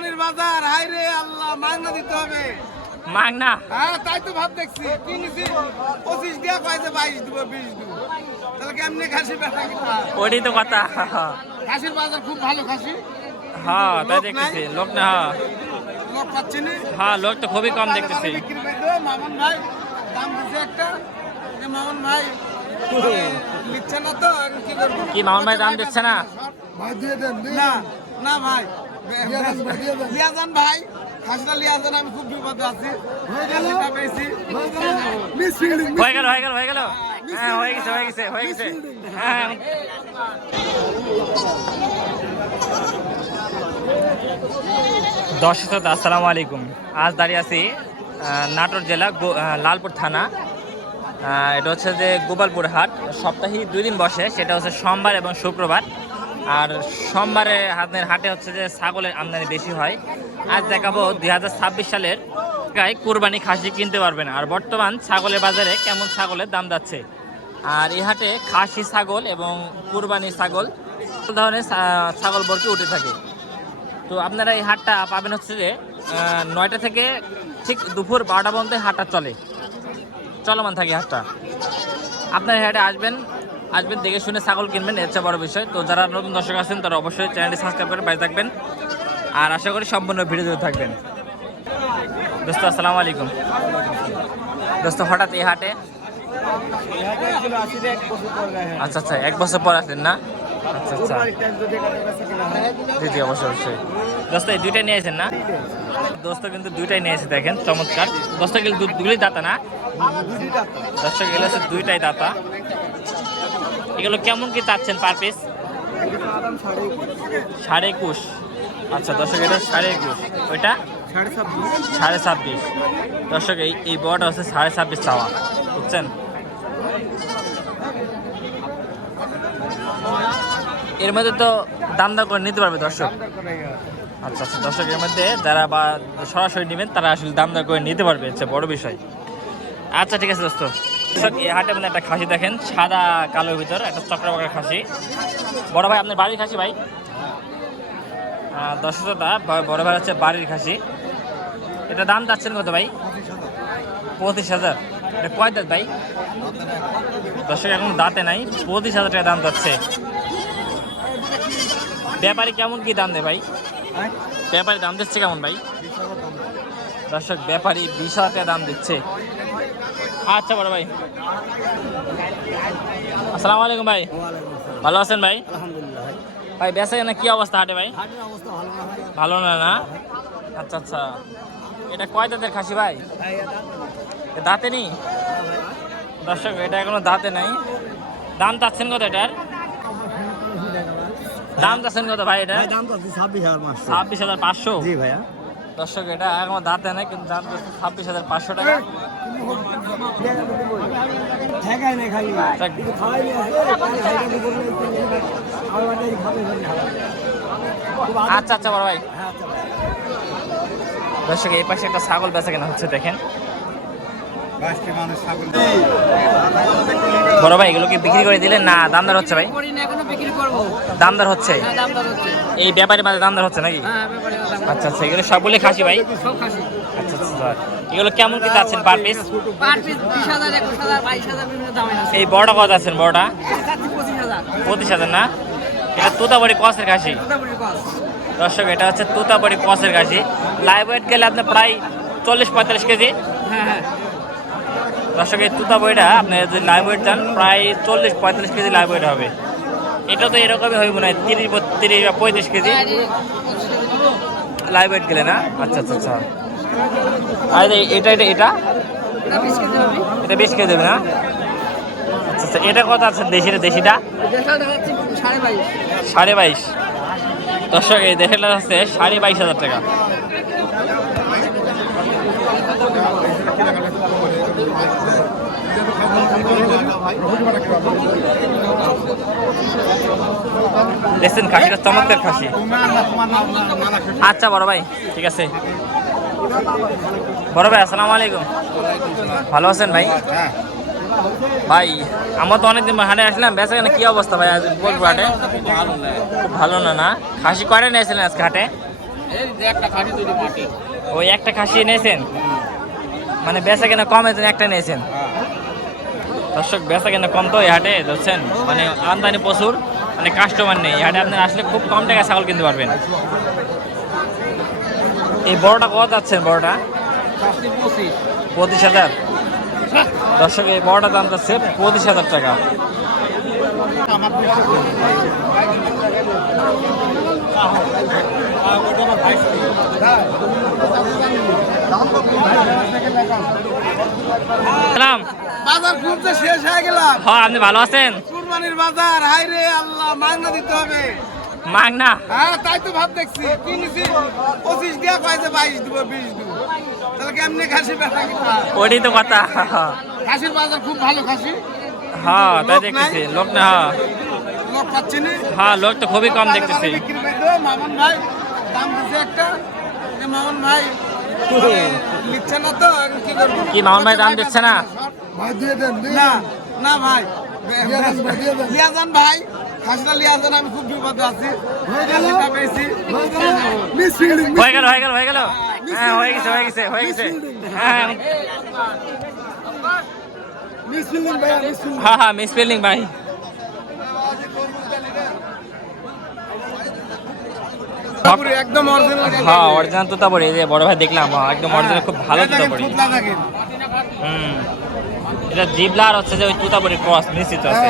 কুরবানির বাজার, হায় রে আল্লাহ, মাগনা দিতে হবে। মাগনা? হ্যাঁ, তাই তো ভাব দেখছি। কি নিছি? 25 দিয়া কয়েছে 22 দিব, 20 দিব। তাহলে কেমনে খাসি বেচা কিনা? ওটাই তো কথা। খাসির বাজার খুব ভালো খাসি। হ্যাঁ, তাই দেখতেছি। লোক না, লোক পাচ্ছি না। হ্যাঁ, লোক তো খুবই কম দেখতেছি। বিক্রি করে দেবো, মামুন ভাই দাম দিছে একটা। যে মামুন ভাই নিচ্ছে না তো, কি করবো? কি মামুন ভাই দাম দিচ্ছে না? ভাই দিয়ে দেন। না না ভাই, লিয়াজান ভাই, খাসিটা লিয়াজান, আমি খুব বিপদে আছি। খাসিটা পেয়েছি। হয়ে গেল, হয়ে গেল, হয়ে গেল। হ্যাঁ, হয়ে গেছে, হয়ে গেছে, হয়ে গেছে। হ্যাঁ, দর্শক আসসালামু আলাইকুম। আজ দাঁড়িয়ে আছি নাটোর জেলা লালপুর থানা। এটা হচ্ছে যে গোপালপুর হাট। সপ্তাহে 2 দিন বসে, সেটা হচ্ছে সোমবার এবং শুক্রবার। আর সোমবারে হাটে হচ্ছে যে ছাগলের আমদানি বেশি হয়। আজ দেখাবো 2026 সালের গায়ে কুরবানি খাসি কিনতে পারবেন। আর বর্তমান ছাগলের বাজারে কেমন ছাগলের দাম যাচ্ছে। আর এই হাটে খাসি ছাগল এবং কুরবানি ছাগল ধরনের ছাগল বরকে উঠে থাকে। তো আপনারা এই হাটটা পাবেন হচ্ছে যে 9টা থেকে ঠিক দুপুর 12টা পর্যন্ত হাটটা চলমান থাকে হাটটা। আপনারা এই হাটে আসবেন দেখে শুনে ছাগল কিনবেন, এর চেয়ে বড় বিষয়। তো যারা নতুন দর্শক আছেন তারা অবশ্যই চ্যানেলটি সাবস্ক্রাইব করে পাশে থাকবেন। আর আশা করি সম্পূর্ণ ভিডিও জুড়ে থাকবেন। দোস্ত আসসালামু আলাইকুম। দোস্ত হঠাৎ এই হাটে? আচ্ছা আচ্ছা, 1 বছর পর আসলেন না? আচ্ছা আচ্ছা, জি জি, অবশ্যই। দোস্ত এই দুইটাই নিয়েছেন না? দোস্ত কিন্তু দুইটাই নিয়েছে, দেখেন চমৎকার। দোস্ত গেলে দুগুলি দাতা না? দর্শক এগুলো হচ্ছে দুইটাই দাতা। এগুলো কেমন কি চাচ্ছেন পার পিস? 21.5। আচ্ছা দর্শক, এটা 21.5, ওইটা 26.5। দর্শক এই বড়টা হচ্ছে 26.5 চাওয়া, বুঝছেন? এর মধ্যে তো দাম করে নিতে পারবে দর্শক। আচ্ছা আচ্ছা দর্শক, এর মধ্যে যারা বা সরাসরি নেবেন তারা আসলে দাম করে নিতে পারবে, হচ্ছে বড় বিষয়। আচ্ছা ঠিক আছে দোস্ত। দর্শক এই হাটের মধ্যে একটা খাসি দেখেন, সাদা কালোর ভিতর একটা চক্রবাকার খাসি। বড় ভাই আপনার বাড়ির খাসি ভাই? দর্শকটা বড় ভাই হচ্ছে বাড়ির খাসি। এটা দাম যাচ্ছেন কত ভাই? 25,000। এটা কয় দাঁত ভাই? দর্শক এখন দাঁতে নাই, 25,000 টাকা দাম যাচ্ছে। ব্যাপারী কেমন কি দাম দেয় ভাই? ব্যাপারী দাম দিচ্ছে কেমন ভাই? দর্শক ব্যাপারী 20,000 টাকা দাম দিচ্ছে। আচ্ছা বড় ভাই, আসসালামু আলাইকুম ভাই। ভালো আছেন ভাই? ভাই বেচা কেনা কি অবস্থা হাটে ভাই? ভালো না না? আচ্ছা আচ্ছা, এটা কয় দাঁতের খাসি ভাই? দাঁতে নেই দর্শক, এটা এখনো দাঁতে নাই। দাম চাচ্ছেন কত এটার? দাম চাচ্ছেন কত ভাই এটা? 26,500। জি ভাইয়া। দর্শক এটা এখনো দাঁতে নাই, কিন্তু দাম 26,500 টাকা। আচ্ছা আচ্ছা বড় ভাই। দর্শক এই পাশে একটা ছাগল বেচা কেনা হচ্ছে, দেখেন বড় ভাই। এগুলো কি বিক্রি করে দিলেন না দামদার হচ্ছে ভাই? দামদার হচ্ছে? এই ব্যাপারী মাঝে দামদার হচ্ছে নাকি? আচ্ছা আচ্ছা, এগুলো সবগুলো খাসি ভাই? আচ্ছা আচ্ছা, এগুলো কেমন কি চাচ্ছেন পার পিস? 20,000, 21,000, 22,000 বিভিন্ন দামে আছে। এই বড়টা কত আছেন? বড়টা 25,000 না? এটা তোতাবাড়ি কসের খাসি দর্শক, এটা হচ্ছে তোতাবাড়ি কসের খাসি। লাইভ ওয়েট গেলে আপনার প্রায় 40-45 কেজি। দর্শক এই তোতাবাড়িটা আপনি যদি লাইভ ওয়েট যান প্রায় 40-45 কেজি লাইভ ওয়েট হবে। এটা তো এরকমই হইব না, 30-32 বা 35 কেজি লাইভ ওয়েট গেলে না? আচ্ছা আচ্ছা আচ্ছা। আর এটা 20 কেজি দেবে না? আচ্ছা আচ্ছা, এটা কত আছে দেশিটা? 22.5। দর্শক এই দেখে হচ্ছে 22,500 টাকা। দেখছেন খাসিটা চমৎকার খাসি। আচ্ছা বড় ভাই, ঠিক আছে। বড় ভাই আসসালামু আলাইকুম। ভালো আছেন ভাই? ভাই আমরা তো অনেকদিন হাটে আসলাম, বেচা কেনা কি অবস্থা ভাই আজ বলবো হাটে? খুব ভালো না? না খাসি কয়টা নিয়েছিলেন আজকে হাটে? ওই একটা খাসি নিয়েছেন, মানে বেচা কেনা কম এজন্য একটা নিয়েছেন। দর্শক বেচা কেনা কম তো এই হাটে ধরছেন, মানে আমদানি প্রচুর, মানে কাস্টমার নেই। এই হাটে আপনারা আসলে খুব কম টাকায় ছাগল কিনতে পারবেন। এই বড়টা কত যাচ্ছেন? বড়টা 25,000। দর্শক এই বড়টা দাম যাচ্ছে 25,000 টাকা। বাজার খুঁজতে শেষ হয়ে গেলাম। হ্যাঁ, আপনি ভালো আছেন? কুরবানির বাজার, হাই রে আল্লাহ, মাগনা দিতে হবে। মাগনা? হ্যাঁ, তাই তো ভাব দেখছি। কি নিছি 25 দিয়া কয়েছে 22 দিব, 20 দিব। তাহলে কেমনে খাসি বেচা কিনা? ওটাই তো কথা। খাসির বাজার খুব ভালো খাসি। হ্যাঁ, তাই লোক দেখতেছি। নাই? লোক না, হ্যাঁ লোক পাচ্ছি না। হ্যাঁ, লোক তো খুবই কম দেখতেছি। বিক্রি করে দেবো, মামুন ভাই দাম দিছে একটা। যে মামুন ভাই নিচ্ছে না তো, এখন কি করবো? কি মামুন ভাই দাম দিচ্ছে না? ভাই দিয়ে দেন। না না ভাই, লিয়াজান ভাই, খাসিটা লিয়াজান, আমি খুব বিপদে আছি। খাসিটা পেয়েছি। হয়ে গেল, হয়ে গেল, হয়ে গেল। হ্যাঁ, হয়ে গেছে, হয়ে গেছে, হয়ে গেছে। হ্যাঁ হ্যাঁ হ্যাঁ, মিস ফিল্ডিং ভাই। একদম অরিজিনাল। হ্যাঁ, অরিজিনাল তোতাপুরি। এই যে বড় ভাই দেখলাম, একদম অরিজিনাল, খুব ভালো তোতাপুরি। হুম, এটা জিবলা আর হচ্ছে যে ওই তোতাপুরি ক্রস মিশ্রিত আছে।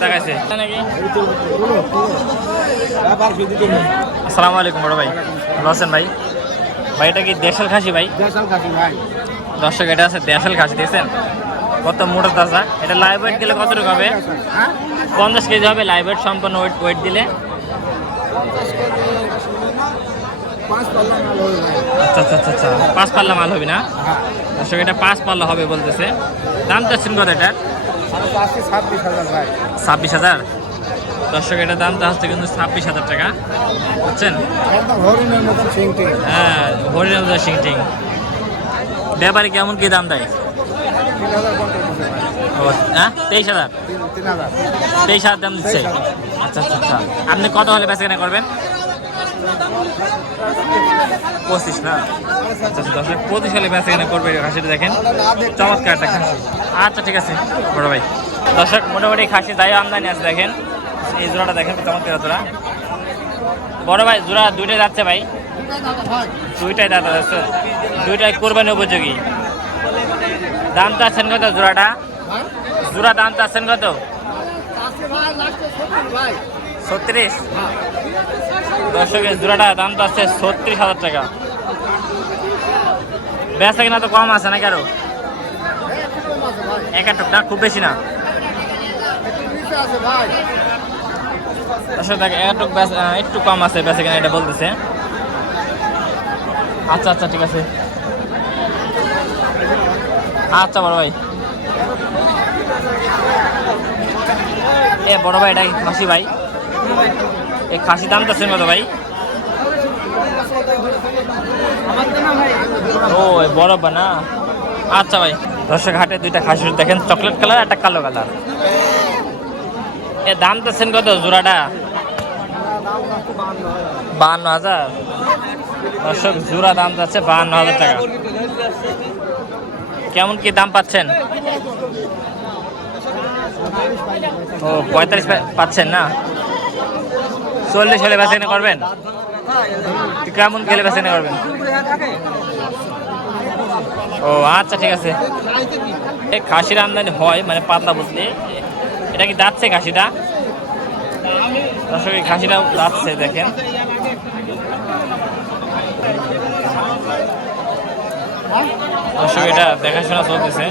তাকাইছে নাকি? আসসালামু আলাইকুম বড় ভাই, ভালো আছেন ভাই? ভাই এটা কি দেশাল খাসি ভাই? দর্শক এটা আছে দেশাল খাসি, দেখছেন কত মোটা তাজা। এটা লাইভ ওয়েট দিলে কতটুকু হবে? 50 কেজি হবে লাইভ ওয়েট, সম্পূর্ণ ওয়েট দিলে। আচ্ছা আচ্ছা আচ্ছা আচ্ছা, 5 পাল্লা মাল হবে না? দর্শক এটা 5 পাল্লা হবে বলতেছে। দাম চাচ্ছেন কত এটা? 26,000। দর্শক এটা দাম তো হচ্ছে কিন্তু 26,000 টাকা, বুঝছেন? হ্যাঁ, হরিণের মতো সিংটিং। ব্যাপারে কেমন কি দাম দেয়? হ্যাঁ, 23,000। 23,000 দাম দিচ্ছে। আচ্ছা আচ্ছা আচ্ছা, আপনি কত হলে বেচা কেনা করবেন? 25 না? আচ্ছা আচ্ছা, দর্শক 25 হলে বেচা কেনা করবে। খাসিটা দেখেন, চমৎকার একটা খাসি। আচ্ছা ঠিক আছে বড় ভাই। দর্শক মোটামুটি খাসি যাই আমদানি আছে, দেখেন এই জোড়াটা দেখেন, চমৎকার জোড়া। বড় ভাই জোড়া দুইটাই যাচ্ছে ভাই? দুইটাই দাঁত যাচ্ছে, দুইটাই কোরবানি উপযোগী। দাম চাচ্ছেন কত জোড়াটা? জোড়া দাম চাচ্ছেন কত? 36। দর্শকের জোড়াটা দাম তো আছে 36,000 টাকা। বেচা কিনা তো কম আছে নাকি আরো? একাটুক না, খুব বেশি না। দর্শক দেখ একাটুক একটু কম আছে বেচা কিনা, এটা বলতেছে। আচ্ছা আচ্ছা ঠিক আছে। আচ্ছা বড় ভাই, এ বড় ভাই এটা খাসি ভাই? এই খাসি দাম তো কত ভাই? ও বড় না? আচ্ছা ভাই। দর্শক হাটে দুইটা খাসি দেখেন, চকলেট কালার একটা কালো কালার। এ দাম তো কত জোড়াটা? 52,000। দর্শক জোড়া দাম যাচ্ছে 52,000 টাকা। কেমন কি দাম পাচ্ছেন? ও 45 পাচ্ছেন না? 40 হলে বেচা কেনা করবেন? কেমন গেলে বেচা কেনা করবেন? ও আচ্ছা ঠিক আছে। এই খাসির আমদানি হয় মানে পাতলা বুঝলি। এটা কি যাচ্ছে খাসিটা? দর্শক এই খাসিটাও যাচ্ছে দেখেন। দর্শক এটা দেখাশোনা চলতেছে।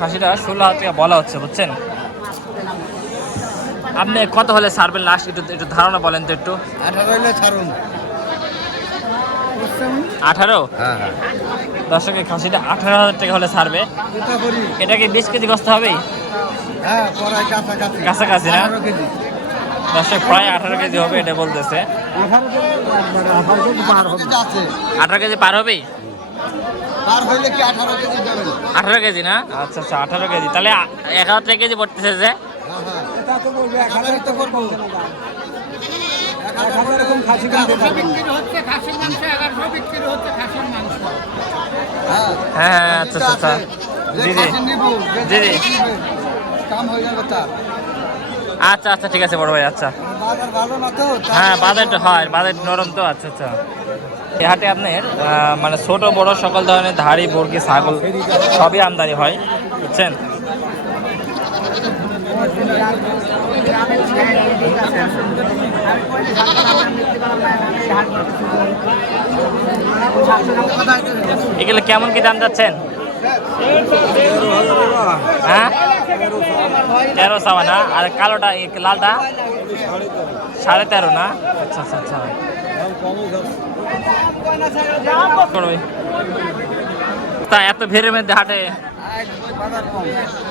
খাসিটা 16,000 টাকা বলা হচ্ছে, বুঝছেন? আপনি কত হলে ছাড়বেন লাস্ট? একটু ধারণা বলেন তো একটু। 18 হলে ছাড়ুন। 18? দর্শক এই খাসিটা 18,000 টাকা হলে ছাড়বে। এটা কি 20 কেজি গোস্ত হবে? হ্যাঁ, কাছাকাছি না? দর্শক প্রায় 18 কেজি হবে এটা বলতেছে। 18 কেজি পার হবে? আর হইলে কি 18 কেজি যাবেন? 18 কেজি না? আচ্ছা আচ্ছা 18 কেজি, তাহলে 11 কেজি পড়তেছে যে। এটা তো বলবে 1000 তো করব। 1000 এরকম খাসি বিক্রি হচ্ছে, খাসির মাংস 1100 বিক্রি হচ্ছে খাসির মাংস। হ্যাঁ হ্যাঁ আচ্ছা আচ্ছা জি জি জি জি কাম হয়ে যাবে তার। আচ্ছা আচ্ছা ঠিক আছে বড় ভাই। আচ্ছা বাজার ভালো না তো। হ্যাঁ বাজেট হয়, বাজেট নরম তো। আচ্ছা আচ্ছা এই হাটে আপনার মানে ছোট বড় সকল ধরনের ধাড়ি মুরগি ছাগল সবই আমদানি হয়, বুঝছেন। এগুলো কেমন কি দাম যাচ্ছেন? হ্যাঁ 13 সাওয়া না? আর কালোটা লালটা 13.5 না? আচ্ছা আচ্ছা আচ্ছা তা এত ভিড়ের মধ্যে হাটে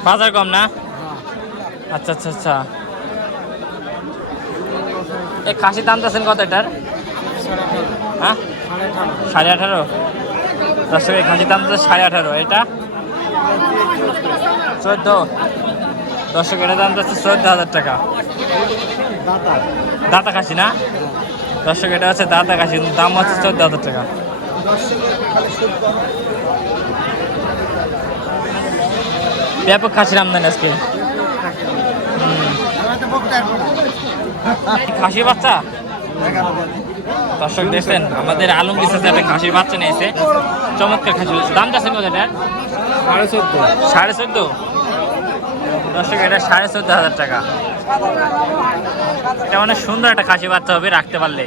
বাজার কম না? আচ্ছা আচ্ছা আচ্ছা এই খাসির দাম যাচ্ছেন কত এটার? হ্যাঁ 18.5। দর্শক এই খাসির দাম যাচ্ছে 18.5। এটা 14। দর্শক এটার দাম যাচ্ছে 14,000 টাকা। দাতা খাসি না? দর্শক এটা হচ্ছে দাতা খাসি, দাম হচ্ছে 14,000 টাকা। ব্যাপক খাসির আমদানি আজকে। খাসির বাচ্চা দর্শক দেখছেন আমাদের আলমগীর সাথে একটা খাসির বাচ্চা নিয়েছে, চমৎকার খাসি। দাম যাচ্ছে কত এটা? 14.5। দর্শক এটা 14,500 টাকা। এটা অনেক সুন্দর একটা খাসি বাচ্চা হবে রাখতে পারলে,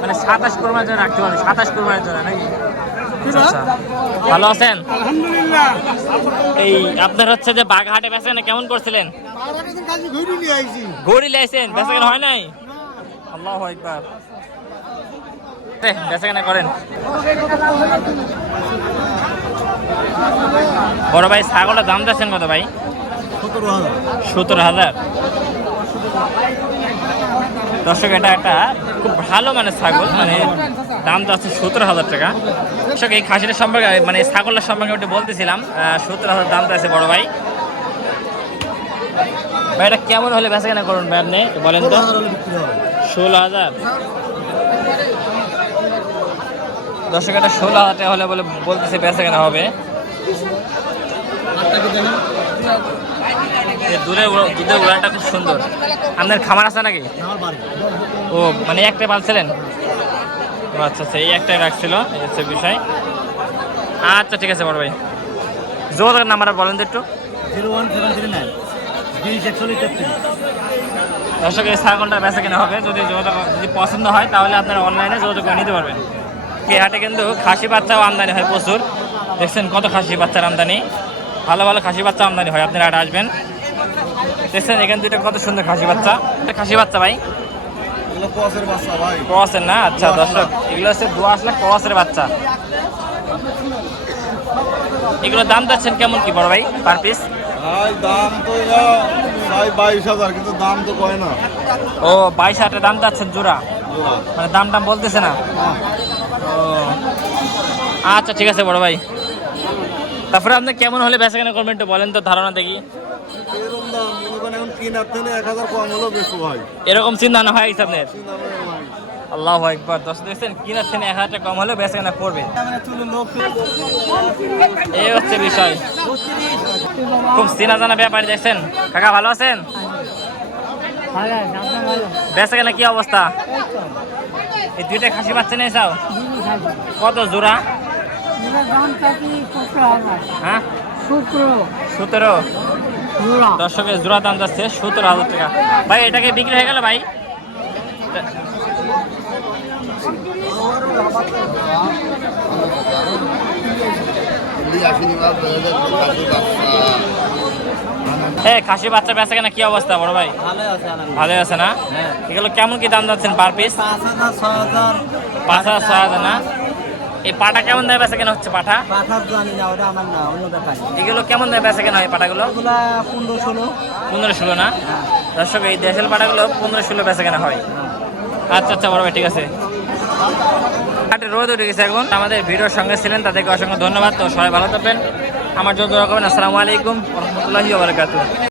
মানে 27 কোরবানির জন্য রাখতে পারবে। 27 কোরবানির জন্য নাকি? আচ্ছা ভালো আছেন? আলহামদুলিল্লাহ। এই আপনার হচ্ছে যে বাগহাটে বেচেন কেমন করছিলেন? গড়ি লাইছেন, বেচা কেনা হয় নাই? আল্লাহু আকবার। বেচা কেনা করেন। বড় ভাই ছাগলের দাম যাচ্ছেন কত ভাই? 17,000। দর্শক এটা একটা খুব ভালো মানে ছাগল, মানে দাম যাচ্ছে 17,000 টাকা। দর্শক এই খাসিটার সম্পর্কে মানে ছাগলের সম্পর্কে ওটা বলতেছিলাম, 17,000 দাম চাইছে বড় ভাই। ভাই এটা কেমন হলে বেচা কেনা করুন ভাই আপনি বলেন তো? 16,000। দর্শক এটা 16,000 টাকা হলে বলে বলতেছে বেচা কেনা হবে। দুধের উড়ানটা খুব সুন্দর। আপনার খামার আছে নাকি? ও মানে একটাই পালছিলেন? আচ্ছা আচ্ছা এই একটাই রাখছিল, এই হচ্ছে বিষয়। আচ্ছা ঠিক আছে বড় ভাই, যোগাযোগের নাম্বারটা বলেন তো একটু। 01739 2041। দর্শক এই ছাগলটা বেচা কেনা হবে, যদি পছন্দ হয় তাহলে আপনারা অনলাইনে যোগাযোগ করে নিতে পারবেন। এই হাটে কিন্তু খাসি বাচ্চাও আমদানি হয় প্রচুর। দেখছেন কত খাসি বাচ্চার আমদানি, ভালো ভালো খাসি বাচ্চা আমদানি হয়। আপনারা হাটে আসবেন। দেখছেন এখানে দুইটা কত সুন্দর খাসি বাচ্চা। এটা খাসি বাচ্চা ভাই? ক্রসের না? আচ্ছা দর্শক এগুলো হচ্ছে দোয়াশ না ক্রসের বাচ্চা। এগুলো দাম যাচ্ছেন কেমন কি বড় ভাই পার পিস? দাম তো 22,000, কিন্তু দাম তো কয় না। ও 22,000 দাম যাচ্ছেন জোড়া, মানে দাম টাম বলতেছে না? ও আচ্ছা ঠিক আছে বড় ভাই। তারপরে আপনি কেমন হলে বেচা কেনা করবেন একটু বলেন তো, ধারণা দেখি। এরকম চিন্তা না হয় আপনার? আল্লাহু আকবার। দর্শক দেখছেন কিনার থেকে 1,000 টাকা কম হলেও বেচা কেনা করবে, এই হচ্ছে বিষয়। খুব চেনা জানা ব্যাপারী। দেখছেন কাকা ভালো আছেন? বেচা কেনা কি অবস্থা? এই দুইটা খাসি বাচ্চা নিয়ে যাও, কত জোড়া? হ্যাঁ 17। দর্শকের জোড়া দাম যাচ্ছে 17,000 টাকা। ভাই এটাকে বিক্রি হয়ে গেল ভাই? হ্যাঁ খাসি বাচ্চা বেচা কেনা কি অবস্থা বড় ভাই? ভালো আছে না? এগুলো কেমন কি দাম যাচ্ছেন পার পিস? 5,000 6,000 না? এই পাটা কেমন দামে বেচা কেনা হচ্ছে পাঠা? পাঠা জানি না, ওটা আমার না, অন্য ব্যাপার। এগুলো কেমন দামে বেচা কেনা হয় পাটাগুলো? ওগুলা 15-16। 15-16 না? দর্শক এই দেশাল পাটাগুলো 15-16 বেচা কেনা হয়। আচ্ছা আচ্ছা বড় ভাই, ঠিক আছে। হাটে রোদ উঠে গেছে এখন। আমাদের ভিডিওর সঙ্গে ছিলেন তাদেরকে অসংখ্য ধন্যবাদ। তো সবাই ভালো থাকবেন, আমার জন্য দোয়া করবেন। আসসালামু আলাইকুম ওয়া রাহমাতুল্লাহি ওয়া বারাকাতুহু।